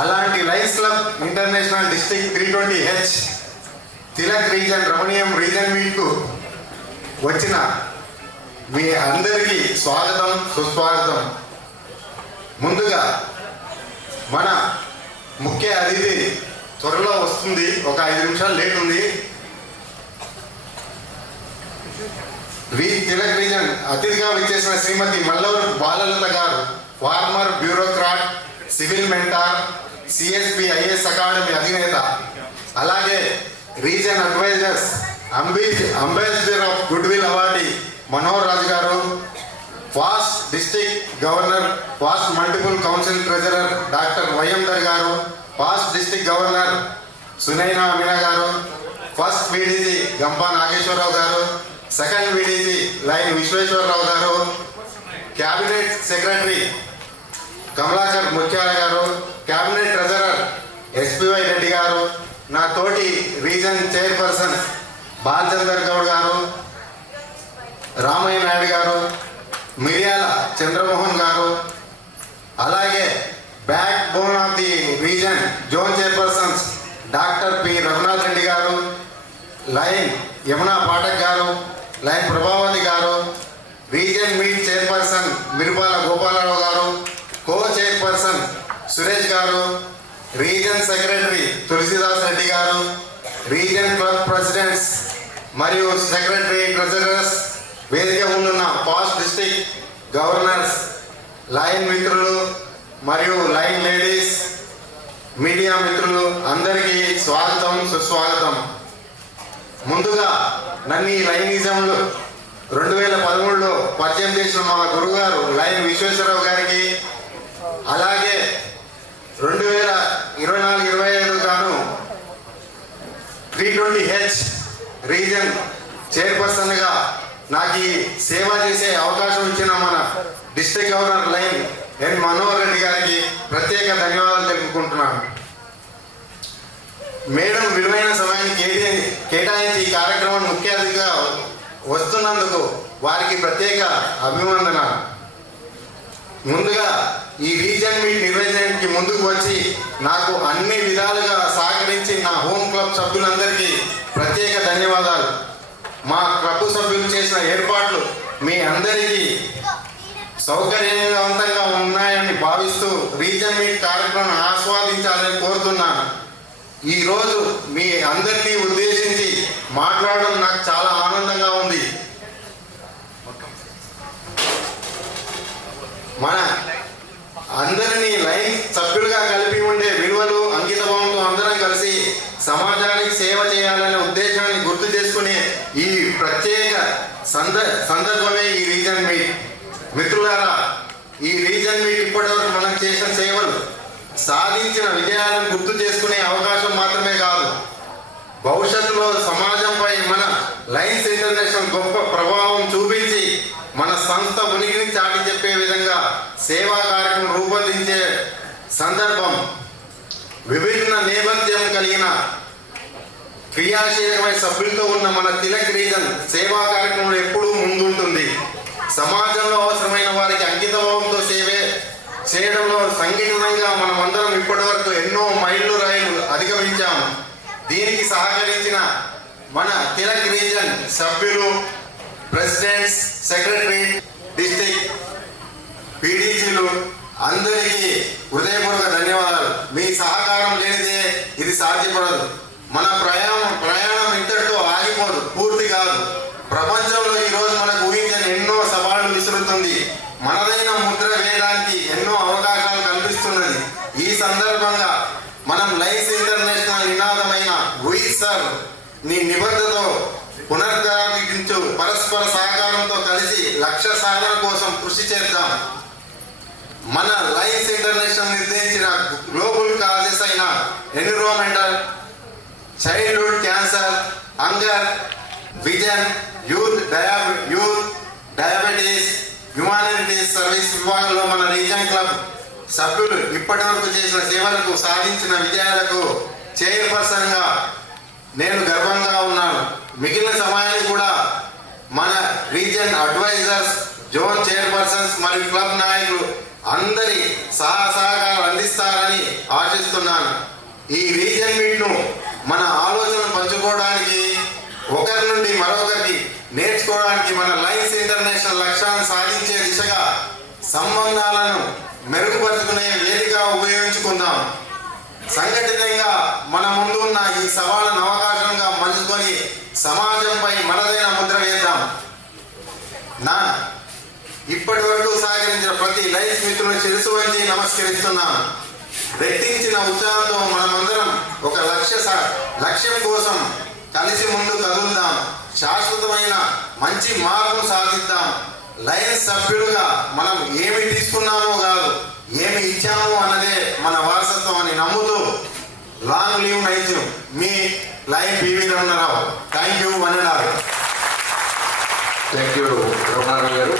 అలాంటి Lions Club International District 320H Tilak region Ramaniyam region మీట్కు వచ్చిన మీ అందరికీ స్వాగతం సుస్వాగతం. ముందుగా మన ముఖ్య అతిథి త్వరలో వస్తుంది, ఒక 5 నిమిషాలు లేట్ ఉంది. తిలక్ రీజన్ అతిథిగా విచ్చేసిన శ్రీమతి Malluru Balalatha garu, former bureaucrat, civil mentor, CSP IAS academy అధినేత, అలాగే region advisers ambassador of good will awardee Manohar Raju garu, past district governor, past multiple council treasurer doctor వైఎందర్ garu, past district governor Sunaina Meena garu, first విడిసి Gampa Nageswararao గారు, సెకండ్ విడిసి లైన్ విశ్వేశ్వరరావు గారు, క్యాబినెట్ సెక్రటరీ కమలాకర్ ముత్యాల గారు, cabinet treasurer SPY Reddy గారు, నా తోటి రీజన్ చైర్పర్సన్ బాలచందర్ గౌడ్ గారు, రామయ్య నాయుడు గారు, మిర్యాల చంద్రమోహన్ గారు, అలాగే back bone of the reason zone chairpersons doctor P Raghunath Reddy గారు, లైన్ యమునా పాఠక్ గారు, లైన్ ప్రభావతి గారు, రీజన్ మీట్ చైర్పర్సన్ మిరుపాల గోపాలరావు గారు, కో చైర్పర్సన్ సురేష్ గారు, రీజన్ సెక్రటరీ తులసిదాస్ రెడ్డి గారు, రీజన్ క్లబ్ ప్రెసిడెంట్స్ మరియు సెక్రటరీ ట్రెజరర్స్, వేదిక ఉన్న ఫాస్ట్ డిస్ట్రిక్ట్ గవర్నర్స్, లైన్ మిత్రులు మరియు లైన్ లేడీస్, మీడియా మిత్రులు అందరికీ స్వాగతం సుస్వాగతం. ముందుగా నన్ను ఈ లైనిజంలో 2013లో పరిచయం చేసిన మా గురుగారు లైన్ విశ్వేశ్వరరావు గారికి, అలాగే 2024-25 గాను 320H రీజన్ చైర్పర్సన్గా నాకు ఈ సేవ చేసే అవకాశం ఇచ్చిన మన డిస్ట్రిక్ట్ గవర్నర్ లైన్ ఎన్ మనోహర్ రెడ్డి గారికి ప్రత్యేక ధన్యవాదాలు తెలుపుకుంటున్నాను. మేడం విలువైన సమయాన్ని కేటాయించి ఈ కార్యక్రమాన్ని ముఖ్య అతిథిగా వస్తున్నందుకు వారికి ప్రత్యేక అభినందనలు. ముందుగా ఈ రీజన్ మీట్ నిర్వహించడానికి ముందుకు వచ్చి నాకు అన్ని విధాలుగా సహకరించి నా హోమ్ క్లబ్ సభ్యులందరికీ ప్రత్యేక ధన్యవాదాలు. మా క్లబ్ సభ్యులు చేసిన ఏర్పాట్లు మీ అందరికీ సౌకర్యవంతంగా ఉన్నాయని భావిస్తూ రీజన్ మీట్ కార్యక్రమం ఆస్వాదించాలని కోరుతున్నాను. ఈరోజు మీ అందరినీ ఉద్దేశించి మాట్లాడడం నాకు చాలా ఆనందంగా ఉంది. మన అందరినీ లైన్ సభ్యులుగా కలిపి ఉండే విలువలు అంకితభావంతో అందరం కలిసి సమాజానికి సేవ చేయాలనే ఉద్దేశాన్ని గుర్తు చేసుకునే ఈ ప్రత్యేక సందర్భమే ఈ రీజన్ మీట్. మిత్రులారా, ఈ రీజన్ మీట్ ఇప్పటివరకు మనం చేసిన సేవలు, సాధించిన విజయాలను గుర్తు చేసుకునే అవకాశం మాత్రమే కాదు, భవిష్యత్తులో సమాజంపై మన లైన్స్ ఇంటర్నేషనల్ గొప్ప ప్రభావం చూపించి మన సంస్థ ఉనికిని చాటి చెప్పే విధంగా సేవా కార్యక్రమం రూపొందించే సందర్భం. విభిన్న నేపథ్యం కలిగిన క్రియాశీలమైన సభ్యులతో ఉన్న మన తిలక్ రీజన్ సేవా కార్యక్రమంలో ఎప్పుడూ ముందుంటుంది. సమాజంలో అవసరమైన వారికి అంకితభావంతో చేయడంలో సంఘటితంగా మనమందరం ఇప్పటి వరకు ఎన్నో మైళ్ళు రైలు అధిగమించాము. దీనికి సహకరించిన మన తిలక్ రీజన్ సభ్యులు, ప్రెసిడెంట్స్, సెక్రటరీ, డిస్ట్రిక్ట్ పీడీజీలు అందరికీ హృదయపూర్వక ధన్యవాదాలు. మీ సహకారం లేనిదే ఇది సాధ్యపడదు. మన ప్రయాణం ఇంతటితో ఆగిపోదు, పూర్తి కాదు. ప్రపంచంలో ఈరోజు మనకు ఊహించని ఎన్నో సవాళ్లు విసురుతుంది. మనదైన ముద్ర వేయడానికి ఎన్నో అవకాశాలు కల్పిస్తున్నది. ఈ సందర్భంగా మనం లైన్స్ ఇంటర్నేషనల్ నినాదమైన వి సర్వ్ నీ నిబద్ధతతో పునరుద్ధరించు పరస్పర సహకారంతో కలిసి లక్ష్య సాధన కోసం కృషి చేద్దాం. మన లైన్స్ ఇంటర్నేషనల్ నిర్దేశించిన గ్లోబల్ కాజెస్ అయిన environmental, childhood cancer, hunger, vision, youth diabetes, humanities service విభాగంలో మన రీజన్ క్లబ్ సభ్యులు ఇప్పటి వరకు చేసిన సేవలకు, సాధించిన విజయాలకు చైర్పర్సన్గా నేను గర్వంగా ఉన్నాను. మిగిలిన సమయాన్ని కూడా మన రీజన్ అడ్వైజర్స్, జోన్ చైర్పర్సన్స్ మరియు క్లబ్ నాయకులు అందరి సహకారం అందిస్తారు ఆశిస్తున్నాను. ఈ రీజన్ మీట్ను మన ఆలోచనలు పంచుకోవడానికి, ఒకరి నుండి మరొకరికి నేర్చుకోవడానికి, మన లైన్స్ ఇంటర్నేషనల్ లక్ష్యాన్ని సాధించే దిశగా సంబంధాలను మెరుగుపరుచుకునే వేదికగా ఉపయోగించుకుందాం. సంఘటితంగా మన ముందు ఉన్న ఈ సవాళ్ళను అవకాశంగా మలుచుకొని సమాజంపై మనదైన ముద్ర వేద్దాం. ఇప్పటి వరకు సహకరించిన ప్రతి లైన్స్ మిత్రులను శిరసు వంచి నమస్కరిస్తున్నాను. వ్యక్తించిన ఉత్సాహంతో మనమందరం ఒక లక్ష్యం కోసం కలిసి ముందు కదులుదాం. శాశ్వతమైన మంచి మార్పును సాధిద్దాం. లయన్స్ సభ్యులుగా మనం ఏమి తీసుకున్నామో కాదు, ఏమి ఇచ్చామో అన్నదే మన వారసత్వం అని నమ్ముతూ లాంగ్ లీవ్ నైజ్ మీ లైన్ PV Ramana Rao. Thank you. Thank you Ramana Rao గారు.